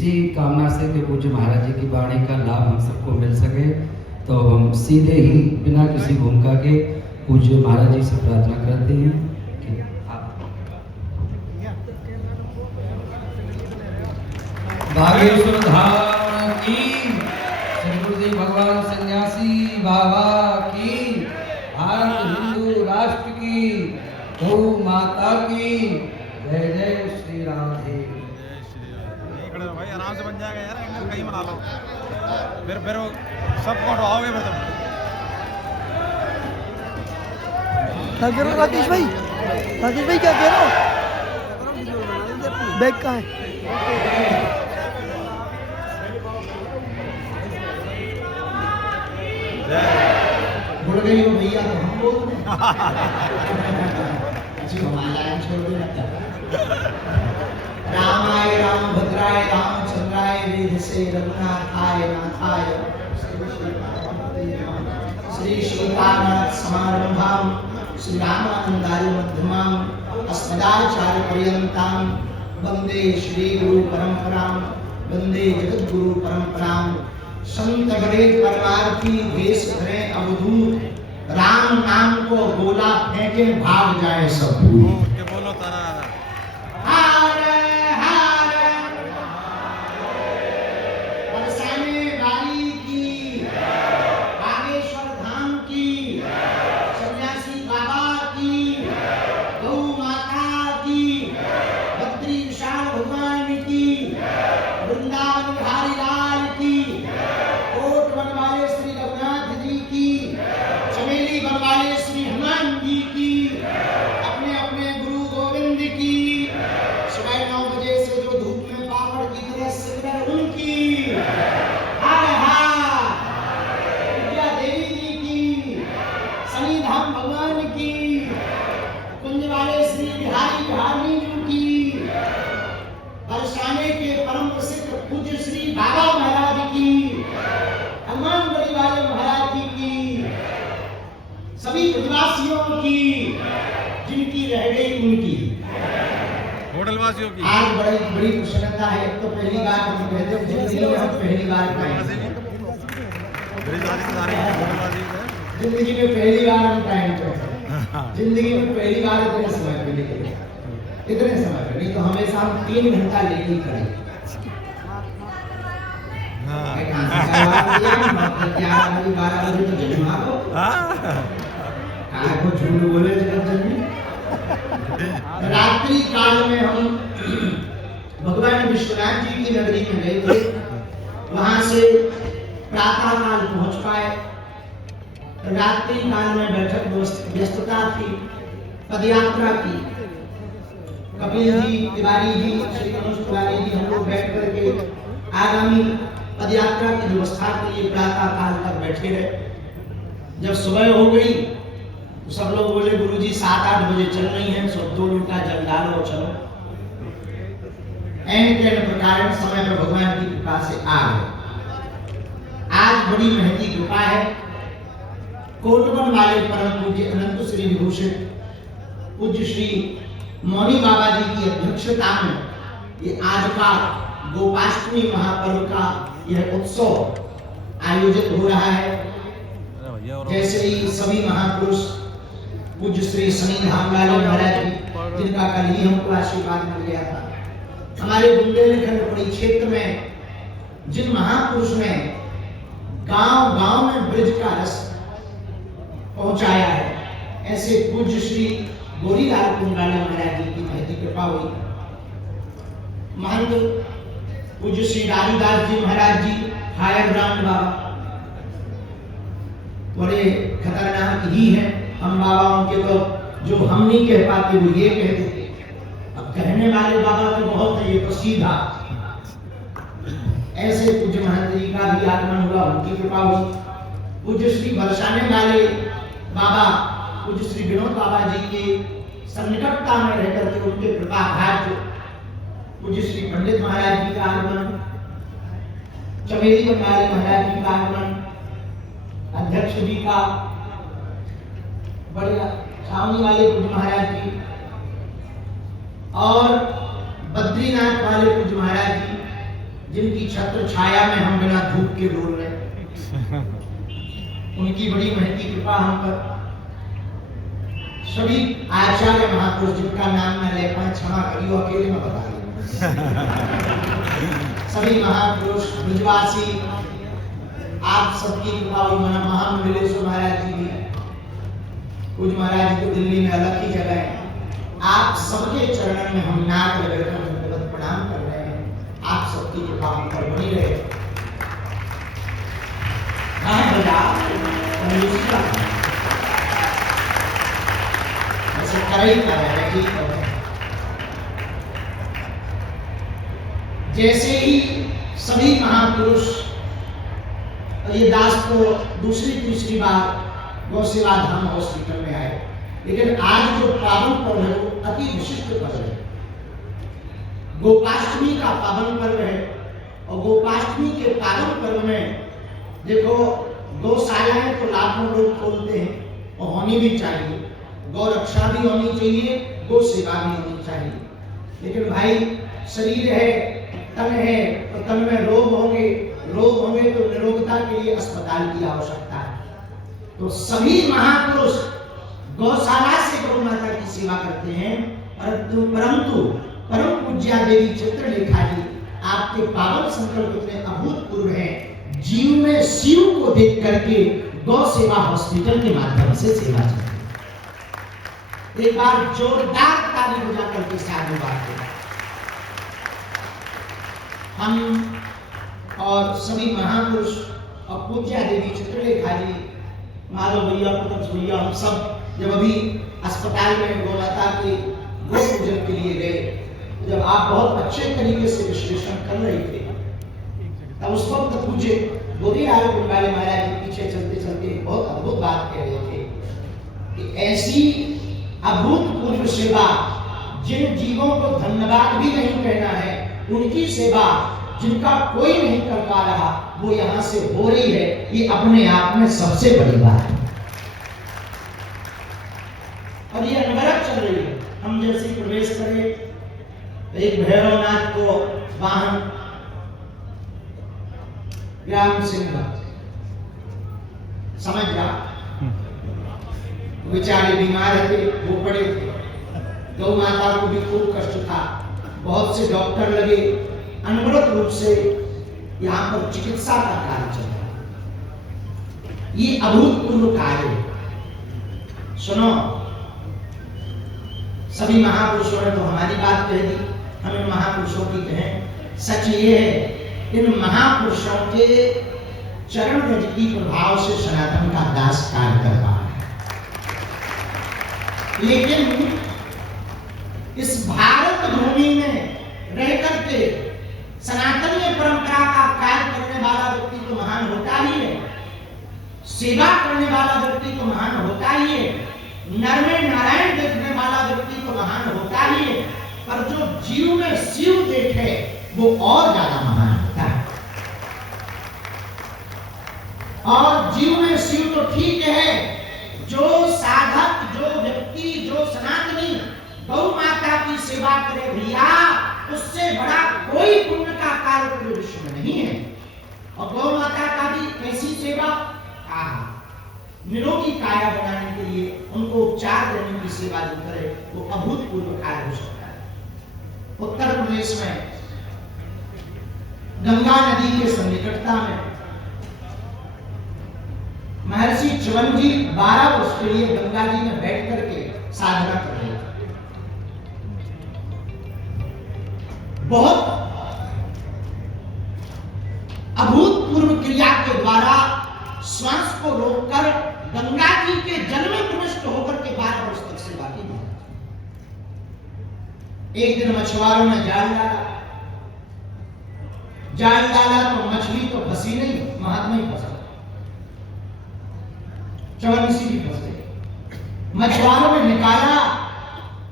इसी कामना से कि पूज्य महाराज जी की वाणी का लाभ हम सबको मिल सके, तो हम सीधे ही बिना किसी भूमिका के पूज्य महाराज जी से प्रार्थना करते हैं कि आप बागेश्वर धाम की, श्री गुरुदेव भगवान सन्यासी बाबा की, भारत हिंदू राष्ट्र की, गौ माता की जय। जय श्री राधे। भाई आराम से बन जाएगा यार, एंगल कहीं बना लो, फिर सबको हटवाओगे फिर क्या कह रहे हो राकेश भाई? राकेश भाई क्या कह रहे हो? बैग कहाँ है? मुड़ गई हो भैया तो हम बोल रहे छोड़ दे। रामाय रामभद्राय रामचंद्राय वेधसे रघुनाथाय नाथाय श्री सीतानाथ समारंभाम श्री रामानंदाय मध्यमाम अस्मदाचार्य पर्यंताम वंदे श्री गुरु परंपराम वंदे जगत गुरु परंपराम। संत बड़े परमार्थी वेश धरे अवधूत, राम नाम को गोला फेंके भाग जाए सब। बोलो तारा होटलवासियों की आज बड़ी प्रसन्नता है। एक तो पहली बार हम कहते हैं जिंदगी में हम पहली बार जिंदगी में पहली बार हम टाइम पे, जिंदगी में पहली बार इतने समय पे निकले, इतने समय पे, नहीं तो हमेशा हम 3 घंटा लेट ही खड़े। क्या 12 बजे तो जन्मा को झूठ बोले रात्रि काल में हम भगवान विश्वनाथ जी की नगरी में गए थे। वहां से प्रातः काल पहुंच पाए। रात्रि काल में बैठक व्यस्तता थी, पदयात्रा की। कपिल जी, तिवारी जी, श्री मनोज तिवारी जी, हम लोग बैठ करके आगामी पदयात्रा की व्यवस्था के लिए प्रातः काल तक बैठे रहे। जब सुबह हो गई तो सब लोग बोले गुरुजी 7-8 बजे चल रही हैं, सो 2 लोटा जल डालो चलो। प्रकार समय पर भगवान की कृपा से आ गए। आज बड़ी महती कृपा है। कोटवन वाले परम पूज्य अनंत श्री विभूषित पूज्य श्री मौनी बाबा जी की अध्यक्षता में ये आज का गोपाष्टमी महापर्व का यह उत्सव आयोजित हो रहा है। जैसे ही सभी महापुरुष पूज्य श्री शनि धाम वाले महाराज जी, जिनका कल ही हमको आशीर्वाद मिल गया था, हमारे बुंदेलखंड परिक्षेत्र में जिन महापुरुष ने गांव-गांव में ब्रज का रस पहुंचाया है, ऐसे पूज्य श्री गोरीलाल कुंडाला महाराज जी की महती कृपा हुई। महंत पूज्य श्री राजूदास जी महाराज जी हायर ब्रांड बाबा बड़े खतरनाक ही हैं। हम बाबाओं के तो जो हम नहीं कह पाते वो ये कह देते। अब कहने वाले बाबा तो बहुत है, ये तो सीधा। ऐसे पूज्य महंत जी का भी आगमन हुआ, उनकी कृपा हुई। पूज्य श्री बरसाने वाले बाबा पूज्य श्री विनोद बाबा जी के सन्निकटता में रह करके उनके कृपा भाग्य पूज्य श्री पंडित महाराज जी का आगमन, चमेली बंगाली महाराज जी का आगमन, अध्यक्ष जी का, बड़े छावनी वाले पूज्य महाराज जी और बद्रीनाथ वाले पूज्य महाराज जी जिनकी छत्र छाया में हम बिना धूप के डोल रहे, उनकी बड़ी महती कृपा हम पर। सभी आचार्य महापुरुष जिनका नाम मैं ले पाए क्षमा करियो, अकेले में बता सभी महापुरुष ब्रजवासी, आप सबकी कृपा हुई। मना महामंडलेश्वर महाराज जी भी, कुछ महाराज जी को दिल्ली में अलग ही जगह है। आप सबके चरणों में हम नाक लगाकर दंडवत प्रणाम कर रहे हैं। आप सबकी कृपा हम पर बनी रहे। ऐसे कर ही कर रहे हैं, ठीक है। जैसे ही सभी महापुरुष ये दास को दूसरी बार गौ सेवा धाम हॉस्पिटल में आए, लेकिन आज जो पावन पर्व है वो अति विशिष्ट पर्व है। गोपाष्टमी का पावन पर्व है और गोपाष्टमी के पावन पर्व में देखो, गौशालाएं तो लाखों लोग खोलते हैं और होनी भी चाहिए, गौ रक्षा भी होनी चाहिए, गौ सेवा भी होनी चाहिए। लेकिन भाई शरीर है, तन है, तो तन में रोग होंगे तो निरोगता के लिए अस्पताल की आवश्यकता है। तो सभी महापुरुष गौशाला से गौ माता की सेवा करते हैं, परंतु परम पूज्या देवी चित्रलेखा जी, आपके पावन संकल्प इतने अभूतपूर्व हैं। जीव में शिव को देख करके गौ सेवा हॉस्पिटल के माध्यम से सेवा चलती। एक बार जोरदार ताली बजा करके साधुवाद करें। हम और सभी महापुरुष और पूज्या देवी चित्रलेखा जी, माधव भैया, पुतंस भैया, हम सब जब अभी अस्पताल में गौ माता के गौ पूजन के लिए गए, जब आप बहुत अच्छे तरीके से विश्लेषण कर रहे थे, तब उस वक्त पूज्य बोधीलाल कुंडाले महाराज जी पीछे चलते चलते बहुत अद्भुत बात कह रहे थे कि ऐसी अभूतपूर्व सेवा, जिन जीवों को धन्यवाद भी नहीं कहना है, उनकी सेवा जिनका कोई नहीं कर पा रहा, वो यहां से हो रही है। ये अपने आप में सबसे बड़ी बात है और ये अनवरत चल रही है। हम जैसे प्रवेश करें, एक भैरवनाथ को वाहन ग्राम सिंह समझ जा, बेचारे बीमार थे, वो पड़े थे, गौ माता को भी खूब कष्ट था, बहुत से डॉक्टर लगे, अनवरत रूप से यहाँ पर चिकित्सा का कार्य चल रहा है। ये अभूतपूर्व कार्य है। सुनो, सभी महापुरुषों ने तो हमारी बात कह दी, हम इन महापुरुषों की कहें। सच ये है, इन महापुरुषों के चरण रज की प्रभाव से सनातन का दास कार्य कर पा रहा है। लेकिन इस भारत भूमि में रह करके सनातनीय परंपरा का कार्य करने वाला व्यक्ति तो महान होता ही है, सेवा करने वाला व्यक्ति तो महान होता ही है, नर में नारायण देखने वाला व्यक्ति तो महान होता ही है, पर जो जीव में शिव देखे वो और ज्यादा महान होता है। और जीव में शिव तो ठीक है, जो साधक, जो व्यक्ति, जो सनातनी गौ माता की सेवा करे भैया, उससे बड़ा कोई पुण्य का कार्य पूरे विश्व में नहीं है। और गौ माता का भी कैसी सेवा, निरोगी काया बनाने के लिए उनको उपचार देने की सेवा जो करे, वो अभूतपूर्व कार्य हो सकता है। उत्तर प्रदेश में गंगा नदी के सन्निकटता में महर्षि च्यवन जी 12 वर्ष के लिए गंगा जी में बैठ करके साधना कर रहे थे। बहुत अभूतपूर्व क्रिया के द्वारा श्वास को रोककर गंगा जी के जल में प्रविष्ट होकर के 12 वर्ष तक सेवा की। एक दिन मछुआरों ने जाल डाला तो मछली तो फंसी नहीं, महात्मा ही फंसा, च्यवन सी भी फंस गए। मछुआरों ने निकाला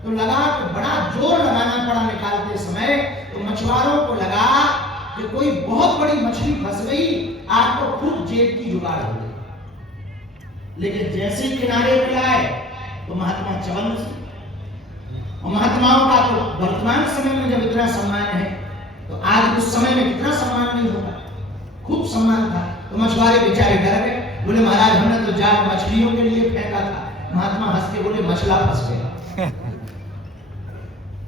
तो लगा कि बड़ा जोर लगाना पड़ा निकालते समय, तो मछुआरों को लगा कि कोई बहुत बड़ी मछली फंस गई, आज तो खूब जेब की जुगाड़ हो गई। लेकिन जैसे ही किनारे पे आए तो महात्मा च्यवन, और महात्माओं का तो वर्तमान समय में जब इतना सम्मान है, तो आज उस समय में कितना सम्मान नहीं होगा, खूब सम्मान था। तो मछुआरे बेचारे डर गए, बोले महाराज हमने तो जाल मछलियों के लिए फेंका था। महात्मा हंस के बोले मछला फंस गया।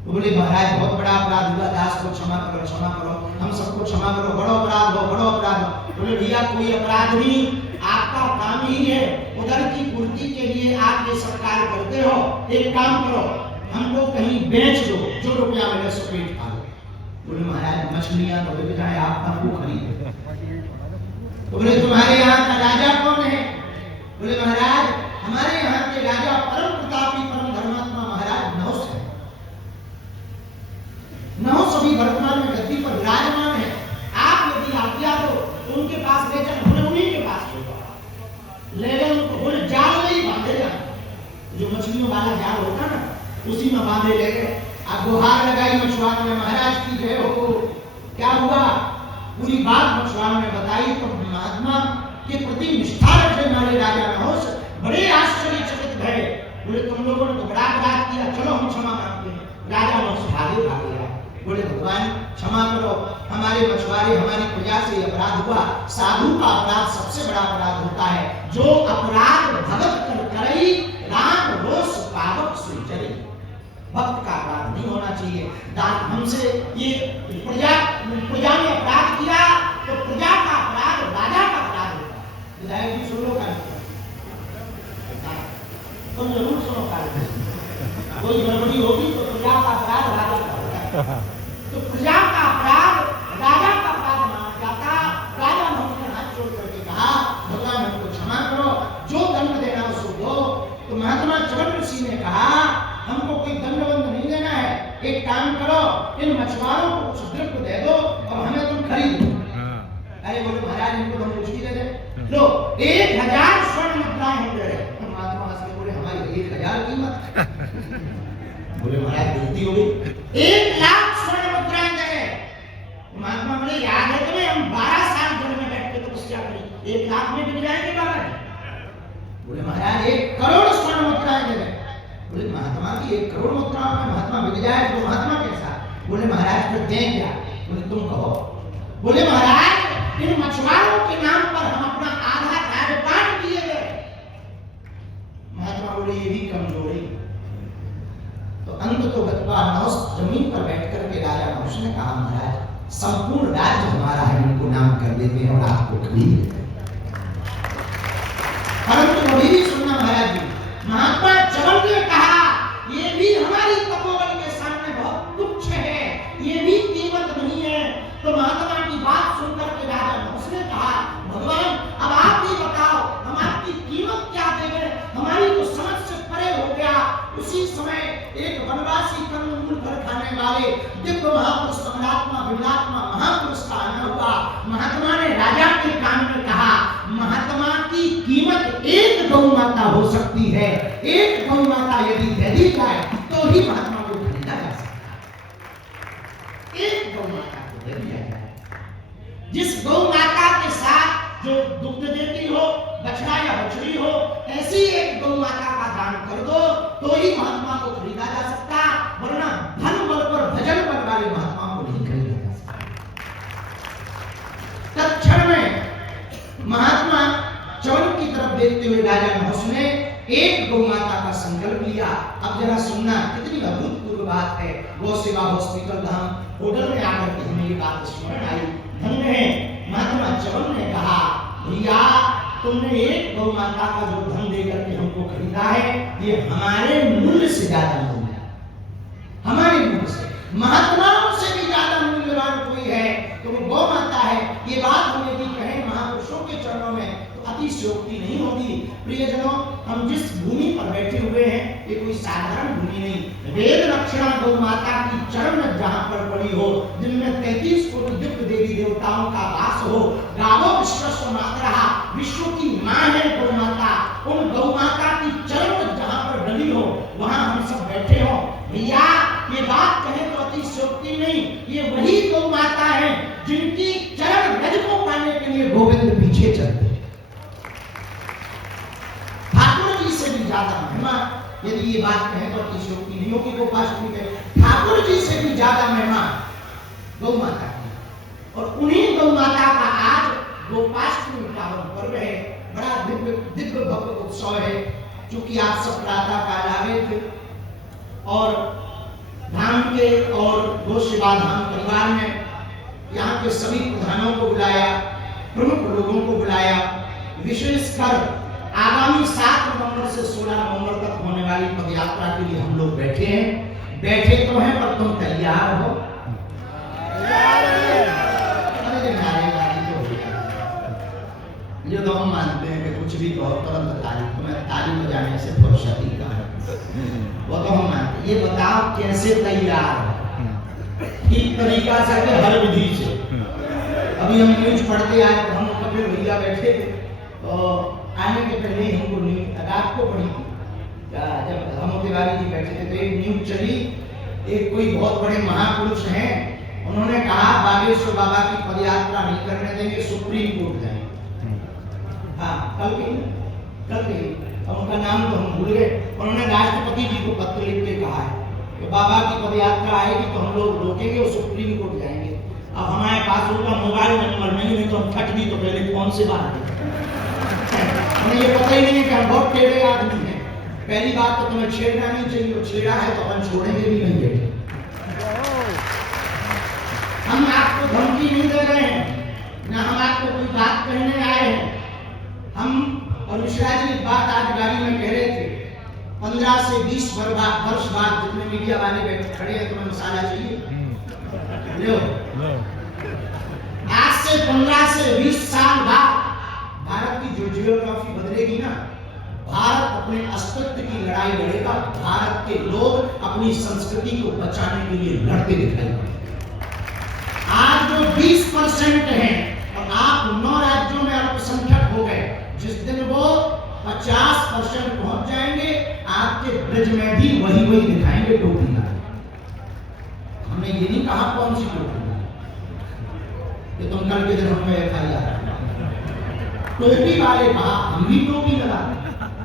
तो बोले महाराज बहुत बड़ा अपराध हुआ, दास को क्षमा करो, क्षमा करो, हम सबको क्षमा करो, बड़ो अपराध हो, बड़ो अपराध हो। बोले भैया कोई अपराध नहीं, आपका काम ही है, उधर की पूर्ति के लिए आप ये सरकार करते हो, एक काम करो हमको कहीं बेच दो, जो रुपया मिले सो पेट खा लो। बोले महाराज मछलियां तो बिक जाए, आप हमको खरीदो। तो बोले तुम्हारे यहाँ का राजा कौन है? बोले महाराज हमारे यहाँ के राजा परम प्रतापी परम धर्मात्मा महाराज नहुष है। नहुष अभी वर्तमान में गद्दी पर विराजमान है। आप यदि आज्ञा दो तो उनके पास ले जाए, बोले उन्हीं के पास ले गए उनको। बोले जाल में ही बांधे जाए, जो मछलियों वाला जाल होता ना उसी में बांधे ले गए। अब गुहार लगाई मछुआरों ने, महाराज की जय हो। क्या हुआ पूरी बात मछुआरों ने बताई। तो महात्मा के प्रति निष्ठा रखने वाले राजा नहुष बड़े आश्चर्यचकित भये। बोले तुम लोगों ने तो बड़ा अपराध किया, चलो हम क्षमा मांगते हैं। राजा नहुष भागे भागे आए, बोले भगवान क्षमा करो, हमारे मछुआरे हमारी प्रजा से अपराध हुआ। साधु का अपराध सबसे बड़ा अपराध होता है, जो अपराध भगत कर करई राम रोष पावक सुचरी। भक्त का अपराध नहीं होना चाहिए। हमसे ये प्रजा ने अपराध किया तो प्रजा का अपराध राजा का अपराध होता है। विधायक जी सुनो का तुम जरूर सुनो का, कोई गड़बड़ी होगी तो प्रजा का अपराध राजा का होता है। तो प्रजा का अपराध राजा का अपराध माना जाता। राजा ने हाथ जोड़ करके कहा भगवान हमको क्षमा करो, जो दंड देना उसको दो। तो महात्मा चवन ऋषि ने कहा हमको कोई दंडवंद नहीं देना है, एक काम करो इन मछुआरों को कुछ द्रव्य दे दो और हमें तुम खरीद लो। अरे बोले महाराज इनको हम कुछ भी दे दे, लो 1000 स्वर्ण मुद्राएं हम दे रहे। महात्मा हंस के बोले हमारी 1000 कीमत। बोले महाराज गलती हो गई, 1 लाख स्वर्ण मुद्राएं दे रहे। महात्मा बोले याद है तुम्हें हम 12 साल जल में बैठ के तपस्या करी, 1 लाख में बिक जाएंगे बाबा। बोले महाराज 1 करोड़ स्वर्ण मुद्राएं दे रहे। बोले महात्मा की 1 करोड़ मुद्राओं में महात्मा बिक जाए तो महात्मा कैसा? बोले महाराज फिर दें क्या? बोले तुम कहो। बोले महाराज इन मछुआरों के नाम पर हम अपना आधा राजपाट दिए गए। महात्मा बोले ये भी कमजोरी। तो अंत तो गतवा नहुष जमीन पर बैठ करके राजा नहुष ने कहा महाराज संपूर्ण राज्य हमारा है, इनको नाम कर देते हैं और आपको खरीद लेते हैं। परंतु वही भी सुनना महाराज जी, महात्मा चवन ने कहा ये भी हमारी तपोबल के सामने बहुत तुच्छ है, ये भी कीमत नहीं है। तो महात्मा की बात सुनकर के राजा नहुष ने कहा भगवान अब आप ही बताओ हम आपकी कीमत क्या देंगे, हमारी तो समझ से परे हो गया। उसी समय एक वनवासी कंदमूल भर खाने वाले दिव्य महापुरुष कमलात्मा विमलात्मा महापुरुष का आना हुआ। महात्मा ने राजा के कान में कहा महात्मा की कीमत 1 गौ माता हो सकती है, 1 गौ माता यदि दे दी जाए तो ही महात्मा को खरीदा जा सकता है। 1 गौ माता को दे दिया जाए, जिस गौ माता के साथ जो दुग्ध देती हो, बछड़ा या बछड़ी हो, ऐसी एक गौ माता का दान कर दो तो ही महात्मा को खरीदा जा सकता, वरना धन बल पर भजन बल वाले महात्मा को नहीं खरीदा जा सकता। तत्क्षण में महात्मा चवन की तरफ देखते हुए राजा नहुष ने 1 गौ माता का संकल्प लिया। अब जरा सुनना कितनी अभूतपूर्व बात है। गौ सेवा हॉस्पिटल धाम होटल में आकर के हमें ये बात स्मरण आई। धन्य है महात्मा चवन ने कहा भैया तुमने 1 गौ माता का जो धन देकर के हमको खरीदा है ये हमारे मूल्य से ज्यादा मूल्य है, हमारे मूल्य से, महात्माओं से भी ज्यादा मूल्यवान कोई है तो वो गौ माता है। ये बात हम यदि कहें महापुरुषों के चरणों में तो अतिशयोक्ति नहीं होगी। प्रियजनों हम जिस भूमि पर बैठे हुए हैं ये कोई साधारण भूमि नहीं, वेद रक्षणा गौ माता की चरण जहां पर पड़ी हो, जिनमें 33 कोटि दिव्य देवी देवताओं का वास हो, गावो विश्वस्व मातरहा, विश्व की मां है गौ माता, उन गौ माता की चरण जहां पर डली हो वहां हम सब बैठे हो। भैया ये बात कहें तो अतिशयोक्ति नहीं, ये वही गौ माता है जिनकी चरण रज को पाने के लिए गोविंद पीछे चलते। ठाकुर जी से भी ज्यादा महिमा, यदि ये बात कहें तो अतिशयोक्ति नहीं होगी। गोपाष्टमी में ठाकुर जी से भी ज्यादा महिमा गौ माता की। और उन्हीं गौ माता का आज गोपाष्टमी पावन पर्व है, बड़ा दिव्य दिव्य भव्य उत्सव है, क्योंकि आप सब प्रातः काल आ गए थे और धाम के और गो सेवा धाम परिवार ने यहाँ के सभी प्रधानों को बुलाया, प्रमुख लोगों को बुलाया। विशेषकर आगामी 7 नवंबर से 16 नवंबर तक होने वाली पदयात्रा के लिए हम लोग बैठे हैं। बैठे तो हैं पर तुम तैयार हो? ये तो हम मानते हैं कि कुछ भी कहो तुरंत ताली, तुम्हें ताली बजाने से फुर्सत ही कहाँ, वो तो हम मानते हैं। ये बताओ कैसे तैयार हो? ठीक तरीका से कि हर विधि से। अभी हम न्यूज पढ़ते आए तो हम कपिल भैया बैठे थे, तो आने के पहले ही हमको न्यूज रात को पढ़ी थी, जब हम तिवारी जी बैठे थे तो एक न्यूज चली, एक कोई बहुत बड़े महापुरुष हैं, उन्होंने कहा बागेश्वर बाबा की पदयात्रा नहीं करने देंगे, सुप्रीम कोर्ट जाएंगे। हाँ, कल के अब उनका नाम तो हम भूल गए। उन्होंने राष्ट्रपति जी को पत्र लिख के कहा है कि बाबा की पदयात्रा आएगी तो हम लोग रोकेंगे और सुप्रीम कोर्ट जाएंगे। अब हमारे पास उनका मोबाइल नंबर नहीं तो हम फट भी तो पहले फोन से बात करें। उन्हें ये पता ही नहीं है कि हम बहुत टेढ़े आदमी हैं। पहली बात तो तुम्हें छेड़ना नहीं चाहिए, वो छेड़ा है तो अपन छोड़ेंगे भी नहीं बेटे। हम आपको धमकी नहीं दे रहे हैं, ना हम आपको कोई बात कहने आए हैं। हम और मिश्रा जी एक बात आज गाड़ी में कह रहे थे, 15 से 20 वर्ष बाद जितने मीडिया वाले बैठे खड़े हैं, तुम्हें मसाला चाहिए लो। आज से 15 से 20 साल बाद भारत की जो जियोग्राफी बदलेगी ना, भारत अपने अस्तित्व की लड़ाई लड़ेगा। भारत के लोग अपनी संस्कृति को बचाने के लिए लड़ते दिखाई पड़ेंगे। आज जो 20% हैं और आप 9 राज्यों में अल्पसंख्यक हो गए, जिस दिन वो 50% पहुंच जाएंगे, आपके ब्रज में भी वही दिखाएंगे टोपी ना। हमने ये नहीं कहा कौन सी टोपी कि तुम कल के दिन हमें FIR टोपी वाले कहा हम भी टोपी लगा,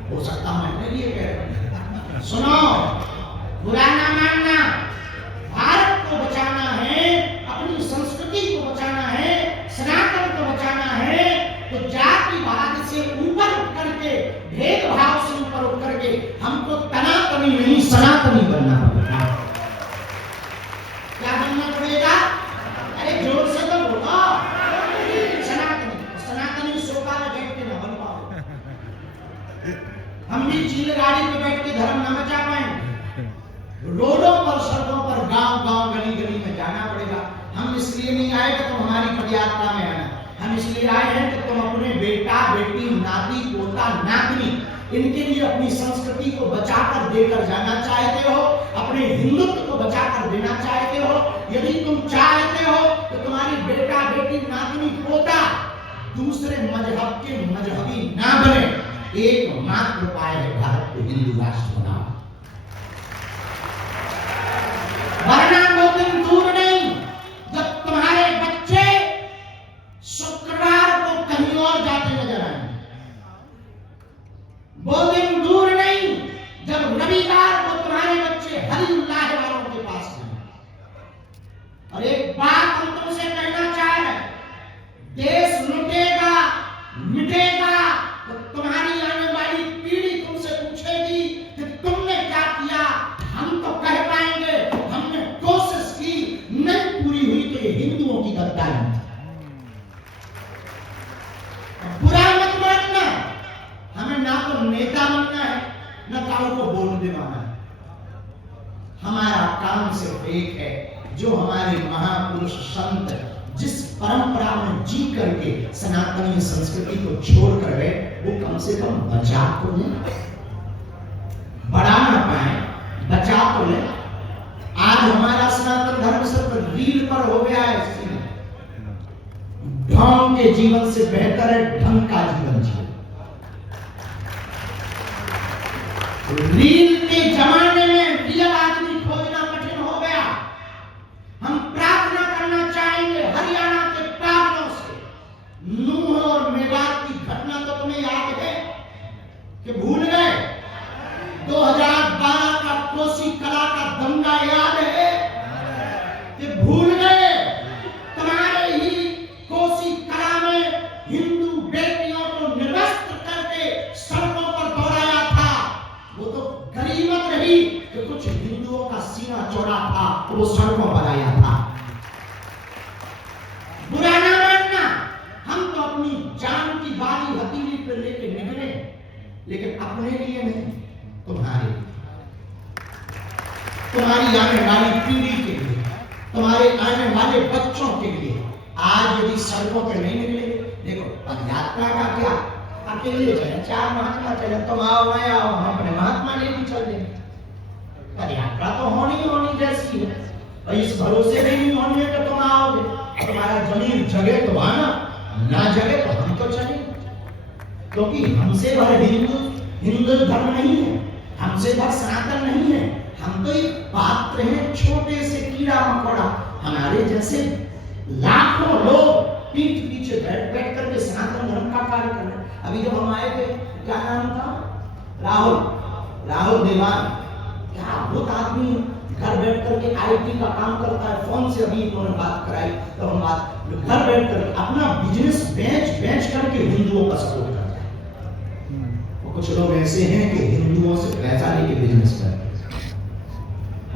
हो सकता मैंने ये कह रहा। सुनो, बुरा ना मानना, भारत को बचाना है, अपनी संस्कृति को बचाना है, सनातन को बचाना है, तो जातिवाद से ऊपर उठ करके, भेदभाव से ऊपर उठ करके हमको तनातनी नहीं सनातनी बनना पड़ेगा। क्या बनना पड़ेगा? अरे जोर से तो बोलो। सनातनी सोफा में बैठ के न बन पाओ। हम भी चील गाड़ी में बैठ के धर्म न बचा पाएंगे। रोडों पर, सड़कों पर, गांव गली गली में जाना पड़ेगा। हम इसलिए नहीं आए कि तुम हमारी पदयात्रा में आना, हम इसलिए आए हैं कि तुम अपने बेटा बेटी, नाती पोता नातनी, इनके लिए अपनी संस्कृति को बचाकर देकर जाना चाहते हो, अपने हिंदुत्व को बचाकर देना चाहते हो। यदि तुम चाहते हो कि तुम्हारी बेटा बेटी नातनी पोता दूसरे मजहब के मजहबी ना बने, एकमात्र उपाय है भारत को हिंदू राष्ट्र बनाओ। वरना वो दिन दूर नहीं जब तुम्हारे बच्चे शुक्रवार को कहीं और जाते नजर आएंगे। वो दिन दूर नहीं जब रविवार को तुम्हारे बच्चे हरिउल्लाह वालों के पास आएंगे। और एक बात हम तुमसे कहना चाह रहे हैं, देश लुटेगा मिटेगा तो तुम्हारी आने वाली पीढ़ी तुमसे पूछेगी कि तुमने क्या किया। हम तो कह पाएंगे हमने कोशिश की, नहीं पूरी हुई तो ये हिंदुओं की गद्दारी। बुरा मत मानना, हमें ना तो नेता बनना है न कारों को वोट दिलाना है। हमारा काम सिर्फ एक है, जो हमारे महापुरुष संत जिस परंपरा में जी करके सनातनी संस्कृति को छोड़ कर गए, वो कम से कम बचा तो ले, बढ़ा ना पाए, बचा तो ले। आज हमारा सनातन धर्म सिर्फ रील पर हो गया है। ढोंग के जीवन से बेहतर है ढंग का जीवन जियो। रील के जमाने में रियल आदमी खोजना कठिन हो गया। हम प्रार्थना करना चाहेंगे हरियाणा के पावनों से, नूह और मेवात की घटना तो तुम्हें याद है कि भूल गए? 2012 का कोसी कला का दंगा याद है कि भूल गए? अपने लिए नहीं, तुम्हारे लिए, तुम्हारी आने वाली पीढ़ी के लिए, तुम्हारे आने वाले बच्चों के लिए। आज यदि सड़कों पे नहीं निकले, देखो पदयात्रा का क्या, अकेले चले, 4 महात्मा चले, तुम आओ मैं आओ, हम अपने महात्मा ले भी चल देंगे। पदयात्रा तो होनी जैसी है, और इस भरोसे भी नहीं होनी है कि तुम आओगे, तुम्हारा जमीन जगे तो आना, ना जगे तो हम तो चले, क्योंकि हमसे भर हिंदू धर्म नहीं है, हमसे भर सनातन नहीं है। हम तो एक पात्र हैं, छोटे से कीड़ा मकोड़ा। हमारे जैसे लाखों लोग पीठ पीछे बैठ करके सनातन धर्म का कार्य कर रहे हैं। अभी जब हम आए थे, क्या नाम था, राहुल देवान, क्या अद्भुत आदमी, घर बैठ करके आईटी का काम करता है। फोन से अभी उन्होंने बात कराई, तो हम बात घर बैठ कर अपना बिजनेस बेच करके हिंदुओं का सपोर्ट करता है। कुछ लोग ऐसे हैं कि हिंदुओं से पैसा लेके बिजनेस करते हैं,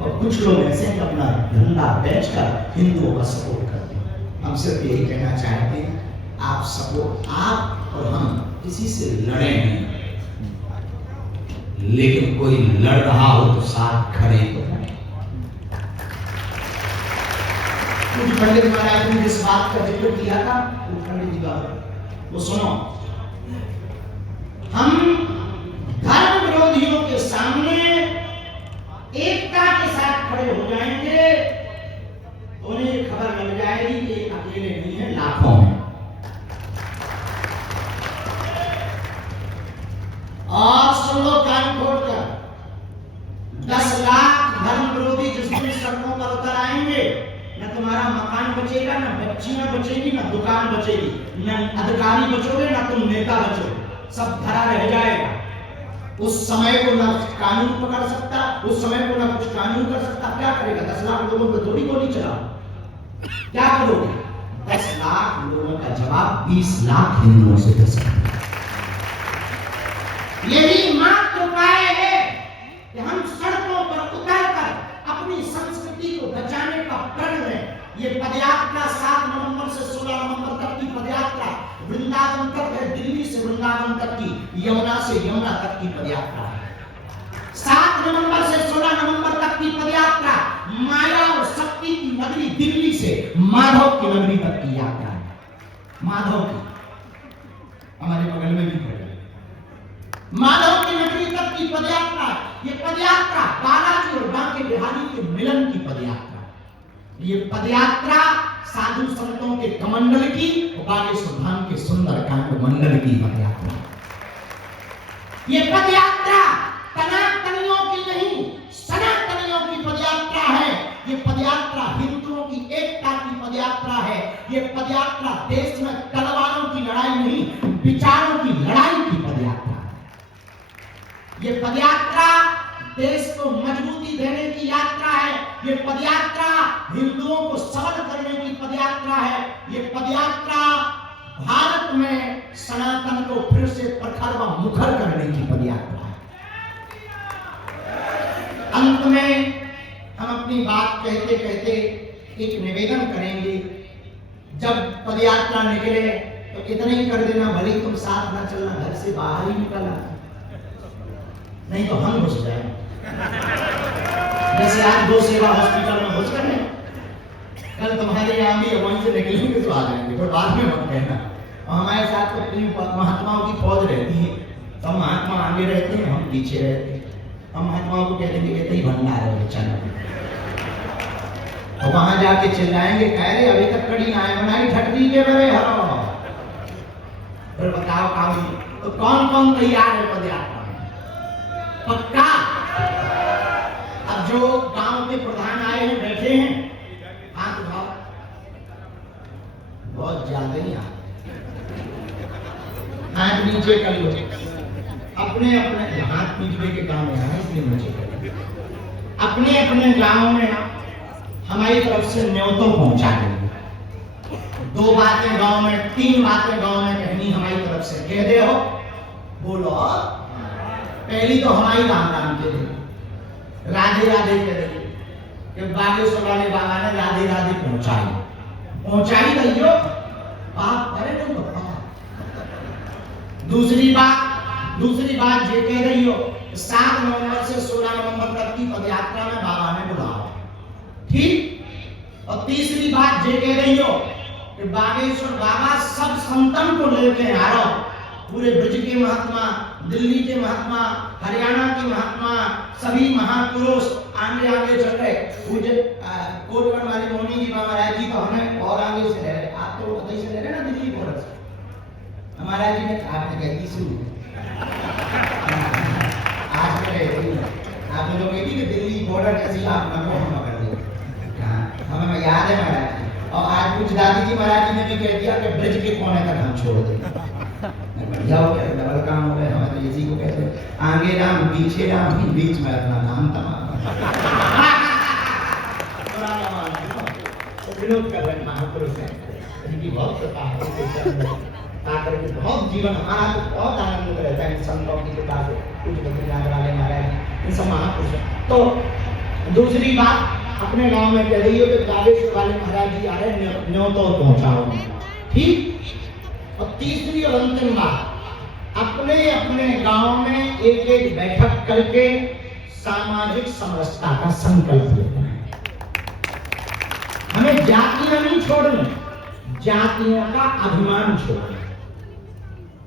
और कुछ लोग ऐसे हैं कि अपना धंधा बेचकर हिंदुओं का सपोर्ट करते हैं। हम सिर्फ यही कहना चाहते हैं, आप और हम किसी से लड़े नहीं, लेकिन कोई लड़ रहा हो तो साथ खड़े तो हैं। कुछ पंडित महाराज ने जिस बात का जिक्र किया था, वो पंडित जी का वो सुनो, हम धर्म विरोधियों के सामने एकता के साथ खड़े हो जाएंगे, उन्हें खबर लग जाएगी कि अकेले नहीं है, लाखों हैं। और सुन लो कान खोलकर, 10 लाख धर्म विरोधी जिस दिन सड़कों पर उतर आएंगे, न तुम्हारा मकान बचेगा, न बच्चियां बचेगी, न दुकान बचेगी, न अधिकारी बचोगे, न तुम नेता बचोगे, सब धरा रह जाएगा। उस समय को ना कानून पकड़ सकता, उस समय को ना कुछ कानून कर सकता। क्या करेगा? 10 लाख लोगों पर थोड़ी गोली चलाओ, क्या करोगे? 10 लाख लोगों का जवाब 20 लाख हिंदुओं से दे सकते। यही मात्र उपाय है कि हम सड़कों पर उतरकर अपनी संस्कृति को बचाने का प्रण लें। ये पदयात्रा 7 नवंबर से 16 नवंबर तक की पदयात्रा वृंदावन तक है, दिल्ली से वृंदावन तक की, यमुना से यमुना तक की पदयात्रा है। 7 नवंबर से 16 नवंबर तक की पदयात्रा माया और शक्ति की नगरी दिल्ली से माधव की नगरी तक की यात्रा है। माधव की हमारे बगल में भी पड़े, माधव की नगरी तक की पदयात्रा। ये पदयात्रा बालाजी और बांके बिहारी के मिलन की पदयात्रा। ये पदयात्रा साधु संतों के कमंडल की और बागेश्वर धाम के सुंदर कांड मंडल की पदयात्रा। ये पदयात्रा सनातनियों की नहीं, सनातनियों की पदयात्रा है। ये पदयात्रा हिंदुओं की एकता की पदयात्रा है। ये पदयात्रा देश में तलवारों की लड़ाई नहीं, विचारों की लड़ाई की पदयात्रा है। ये पदयात्रा देश को मजबूती देने की यात्रा है। ये पदयात्रा हिंदुओं को सबल करने की पदयात्रा है। ये पदयात्रा भारत में सनातन को फिर से प्रखर व मुखर करने की पदयात्रा है। अंत में हम अपनी बात कहते कहते एक निवेदन करेंगे, जब पदयात्रा निकले तो इतना ही कर देना, भले तुम साथ ना चलना, घर से बाहर ही निकलना, नहीं तो हम घुस जाए। जैसे आज 2 सेवा हॉस्पिटल में घुस गए, कल तुम्हारे यहाँ भी वहीं से निकलेंगे तो आ जाएंगे, तो बाद में मत कहना। और हमारे साथ तो महात्माओं की फौज रहती है, सब महात्मा आगे रहते हैं, हम पीछे रहते हैं। हम महात्माओं को कह देंगे कि भंडार है चलो, और वहां जाके चिल्लाएंगे, कह रहे अभी तक कड़ी ना है बनाई, ठट दीजिए मेरे हरो। फिर बताओ काम तो कौन कौन तैयार है पदयात्रा पक्का? अब जो गांव के प्रधान आए हैं, बैठे हैं, हाथ उठाओ, बहुत ज्यादा ही हाथ नीचे कर लो, अपने अपने हाथ नीचे के गांव में आए, इसलिए नीचे कर लो। अपने अपने गांव में हमारी तरफ से न्योतों पहुंचा देंगे। 2 बातें गांव में, 3 बातें गांव में कहनी हमारी तरफ से, कह दे हो, बोलो। पहली तो हमारी राम राम के लिए राधे राधे करेंगे कि बागेश्वर वाले बाबा ने राधे राधे पहुंचाई भैया, बात करे नहीं तो। दूसरी बात दूसरी बात ये कह रही हो 7 नवंबर से 16 नवंबर तक की पदयात्रा में बाबा ने बुलाओ, ठीक। और तीसरी बात ये कह रही हो कि बागेश्वर बाबा सब संतन को लेके आ रहा हो, पूरे ब्रज के महात्मा, दिल्ली के महात्मा, हरियाणा के महात्मा, सभी महापुरुष आगे आगे चल रहे। पूज्य कोटगढ़ वाली मोनी जी महाराज जी तो हमें और आगे से रह रहे, आप तो उधर से रह रहे ना दिल्ली बॉर्डर से। महाराज जी ने आपने कह दी शुरू आज में कहती आप लोग कहती कि दिल्ली बॉर्डर कैसी आप नमो हम कर दो, हमें याद है महाराज जी। और आज कुछ दादी जी महाराज जी ने भी कह दिया कि ब्रज के कोने तक हम छोड़ दें। बढ़िया हो गया, डबल काम हो गया। हमें तो इसी को कहते हैं आगे राम पीछे राम, बीच में अपना नाम तमाम विनोद कर रहे महापुरुष हैं, इनकी बहुत कृपा है, आकर के बहुत जीवन हमारा तो बहुत आनंद रहता है इन संतों की कृपा से। कुछ बद्रीनाथ वाले महाराज इन सब महापुरुष। तो दूसरी बात अपने गांव में कह रही हो कि बागेश्वर वाले महाराज जी आ रहे, न्योता पहुंचाओ, ठीक। और तीसरी और अंतिम बात, अपने अपने गांव में एक एक बैठक करके सामाजिक समरसता का संकल्प लेना है। हमें जातियां नहीं छोड़नी, जातियों का अभिमान छोड़ना,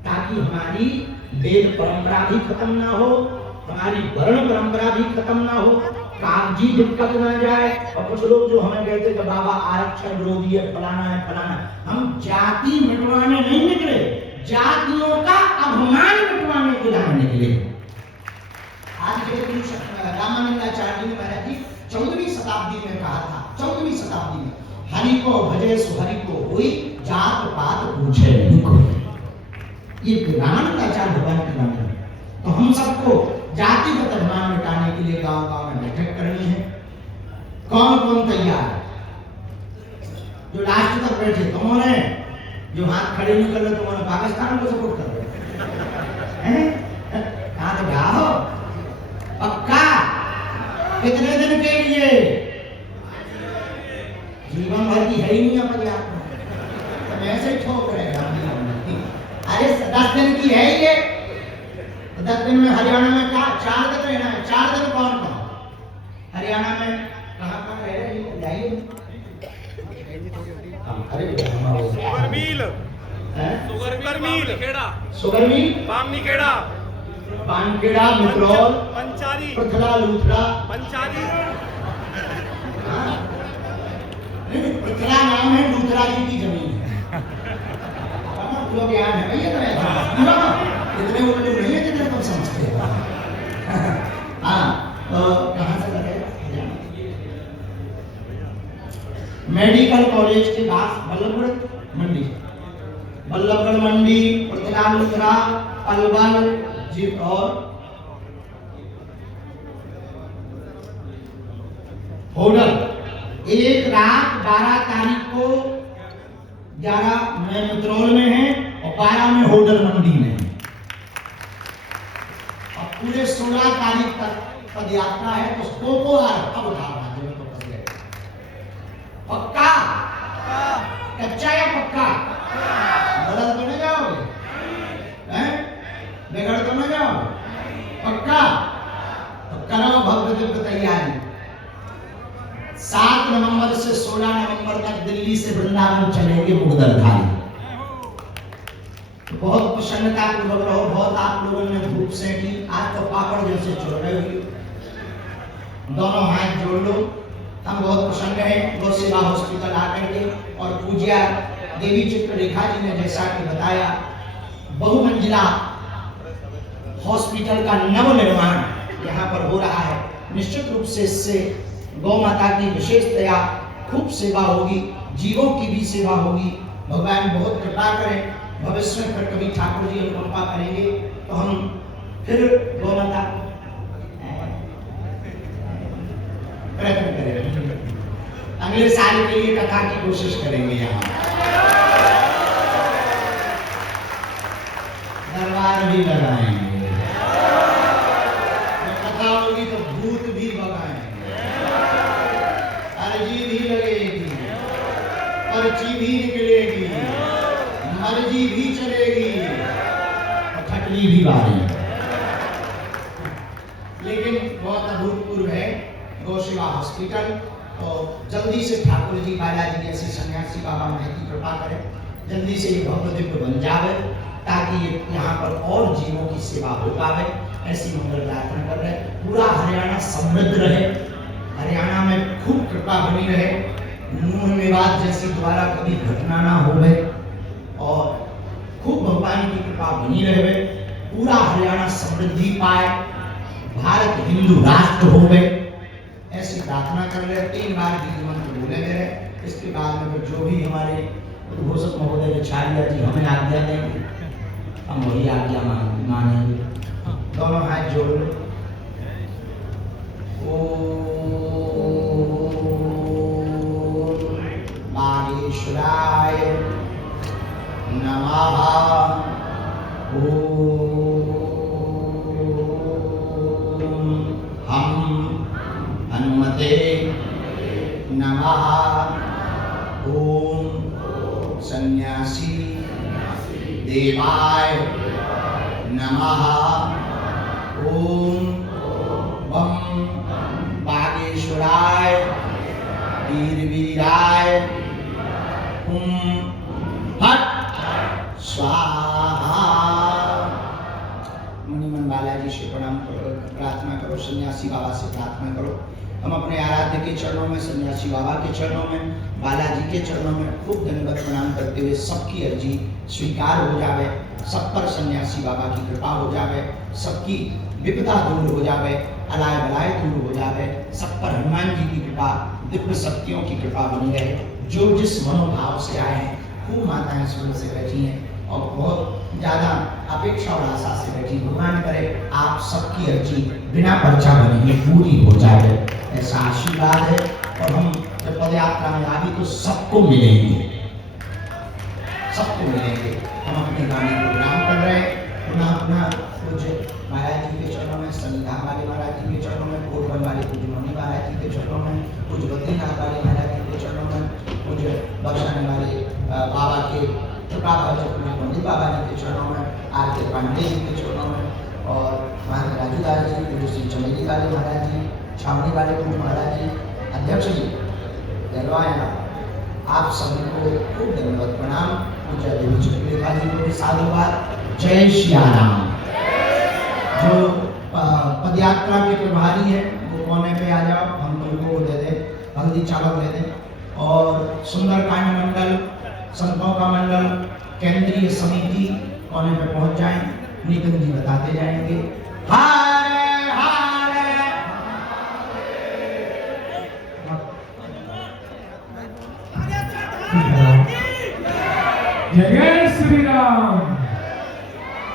ताकि हमारी वेद परंपरा भी खत्म ना हो, हमारी वर्ण परंपरा भी खत्म ना हो, कागजी दिक्कत ना जाए। और कुछ लोग जो हमें कहते कि बाबा आरक्षण विरोधी है, फलाना है फलाना। हम जाति मिटवाने नहीं निकले, जातियों का अभिमान मिटवाने के लिए निकले। आज रामानंदाचार्य जी महाराज जी 14वीं शताब्दी में कहा था, 14वीं शताब्दी में, हरि को भजे सो हरि को होई, जात पात पूछे नहीं कोई। ये रामानंदाचार्य भगवान की बात है। तो हम सबको जातिगत अभिमान मिटाने के लिए गांव गांव में बैठक करनी है। कौन कौन तैयार है? जो लास्ट तक बैठे तुम रहे, जो हाथ खड़े नहीं कर रहे तुम पाकिस्तान को सपोर्ट कर रहे हैं। कहां तो जाओ पक्का, कितने दिन के लिए? जीवन भर की है ही नहीं अपने आप में, तो ऐसे ठोक रहे। अरे 10 दिन की है ये, 10 दिन में हरियाणा में क्या 4 दिन रहना है? 4 दिन कौन कौन? हरियाणा में कहाँ रह रहे हैं? जाइए sugar mill Kheda, sugar mill Pamnikheda, Pankheda, Mitrol, Panchari, Prithla, Luthra, Panchari. Prithla नाम है लूथरा जी की जमीन है। लोग याद है भैया, तो इतने उल्लू नहीं है जितने तुम समझते हो। हाँ, तो कहाँ से लगे? मेडिकल कॉलेज के पास बल्लभगढ़ मंडी, बल्लभगढ़ मंडी, पृथला, लूथरा, अलवर जी और होडल। एक रात 12 तारीख को 11 में मित्रोल में है और 12 में होडल मंडी में है। और पूरे 16 तारीख तक पद यात्रा है। तो को आ रहा अब उठा रहा है तो पक्का, कच्चा या पक्का? गलत तो नहीं जाओगे, बिगड़ तो नहीं जाओगे? पक्का? तो करो भव्य दिव्य तैयारी। 7 नवंबर से 16 नवंबर तक दिल्ली से वृंदावन चलेंगे मुगदरधारी। तो बहुत प्रसन्नता पूर्वक रहो। बहुत आप लोगों ने धूप से की, आज तो पापड़ जैसे चल रहे हो, दोनों हाथ जोड़ लो। हम बहुत प्रसन्न हैं गौ सेवा हॉस्पिटल आकर के। और पूज्या देवी चित्ररेखा जी ने जैसा कि बताया, बहुमंजिला हॉस्पिटल का नवनिर्माण यहाँ पर हो रहा है। निश्चित रूप से इससे गौ माता की विशेषतया खूब सेवा होगी, जीवों की भी सेवा होगी। भगवान बहुत कृपा करें, भविष्य में फिर कभी ठाकुर जी अनुकंपा करेंगे तो हम फिर गौ माता प्रयत्न करेंगे। अगले साल के लिए कथा की कोशिश करेंगे। यहाँ दरबार भी लगाएंगे, कथा होगी तो भूत भी भगाएंगे, अर्जी भी लगेगी, पर्ची भी निकलेगी, मर्जी भी चलेगी और खटली भी बारेगी। हॉस्पिटल। और जल्दी से ठाकुर जी बालाजी ऐसे सन्यासी बाबा महती कृपा करें, जल्दी से ये भव्य दिव्य बन जावे, ताकि ये यहाँ पर और जीवों की सेवा हो पावे। ऐसी मंगल प्रार्थना कर रहे हैं। पूरा हरियाणा समृद्ध रहे, हरियाणा में खूब कृपा बनी रहे, नूह मेवात जैसी द्वारा कभी घटना ना हो गए, और खूब भगवान की कृपा बनी रहे, पूरा हरियाणा समृद्धि पाए, भारत हिंदू राष्ट्र हो गए, ऐसी प्रार्थना कर रहे। 3 बार बीज मंत्र बोले गए। इसके बाद में जो भी हमारे उद्घोषक महोदय आचार्य जी हमें आज्ञा देंगे, हम वही आज्ञा मानेंगे। दोनों हाथ जोड़ लो। बागेश्वराय नमः। हम हनुमते नमः। ओम सन्यासी देवाय नमः। ओम बम बागेश्वराय वीरवीराय फट स्वाहा। मुनिमन बालाजी से प्रणाम करो, प्रार्थना करो, सन्यासी बाबा से प्रार्थना करो। हम अपने आराध्य के चरणों में, सन्यासी बाबा के चरणों में, बालाजी के चरणों में खूब धन्यवाद प्रणाम करते हुए सबकी अर्जी स्वीकार हो जावे, सब पर सन्यासी बाबा की कृपा हो जावे, सबकी विपदा दूर हो जावे, अलाय बलाय दूर हो जावे, सब पर हनुमान जी की कृपा, दिव्य शक्तियों की कृपा बनी रहे। जो जिस मनोभाव से आए हैं, खूब माताएं सुन से बैठी हैं और बहुत ज्यादा अपेक्षा और आशा से बैठी। भगवान करे आप सबकी अर्जी बिना पर्चा बने पूरी हो जाए, ऐसा आशीर्वाद है। और हम जब पद यात्रा में आगे तो सबको मिलेंगे, सबको मिलेंगे। हम अपने गाने को विराम कर रहे हैं। पुनः पूज्य महाराज जी के चरणों में, संविधान वाले महाराज जी के चरणों में, कोटवन वाले पूज्य मणि महाराज जी के चरणों में, पूज्य बद्रीनाथ वाले महाराज जी के चरणों में, पूज्य बख्शाने वाले बाबा के कृपा भाजक पंडित बाबा जी के चरणों में, आर के पांडे जी के चरणों में, और महाराज राजूदास जी, पूज्य श्री चमेली वाले महाराज जी, छावनी वाले पूज्य महाराज जी, अध्यक्ष जी दरवाया, आप सभी को खूब धन्यवाद प्रणाम। पूज्य देवी चुटलेखा जी को भी साधुवाद। जय श्री राम। जो पदयात्रा के प्रभारी है वो कोने पे आ जाओ, हम तुमको दे दे, हल्दी चावल दे दें। और सुंदरकांड मंडल, संतों का मंडल, केंद्रीय समिति कोने पे पहुंच जाएं, नितिन जी बताते जाएंगे। हरे हरे जय श्री राम।